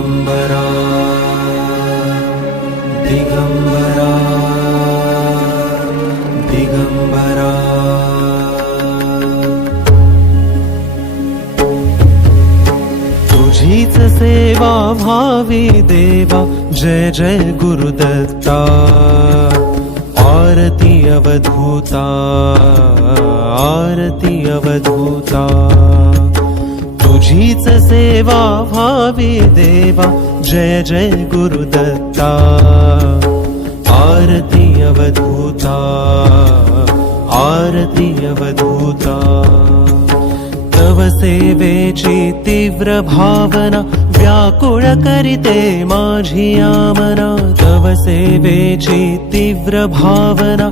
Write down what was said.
दिगंबरा दिगंबरा दिगंबरा तुझीच सेवा भावी देवा जय जय गुरुदत्ता आरती अवधूता आरती अवधूता तुझीच सेवा भावी देवा जय जय गुरुदत्ता आरती अवधूता आरती अवधूता तव सेवेची तीव्र भावना व्याकुळ करिते माझी आमना तव सेवेची तीव्र भावना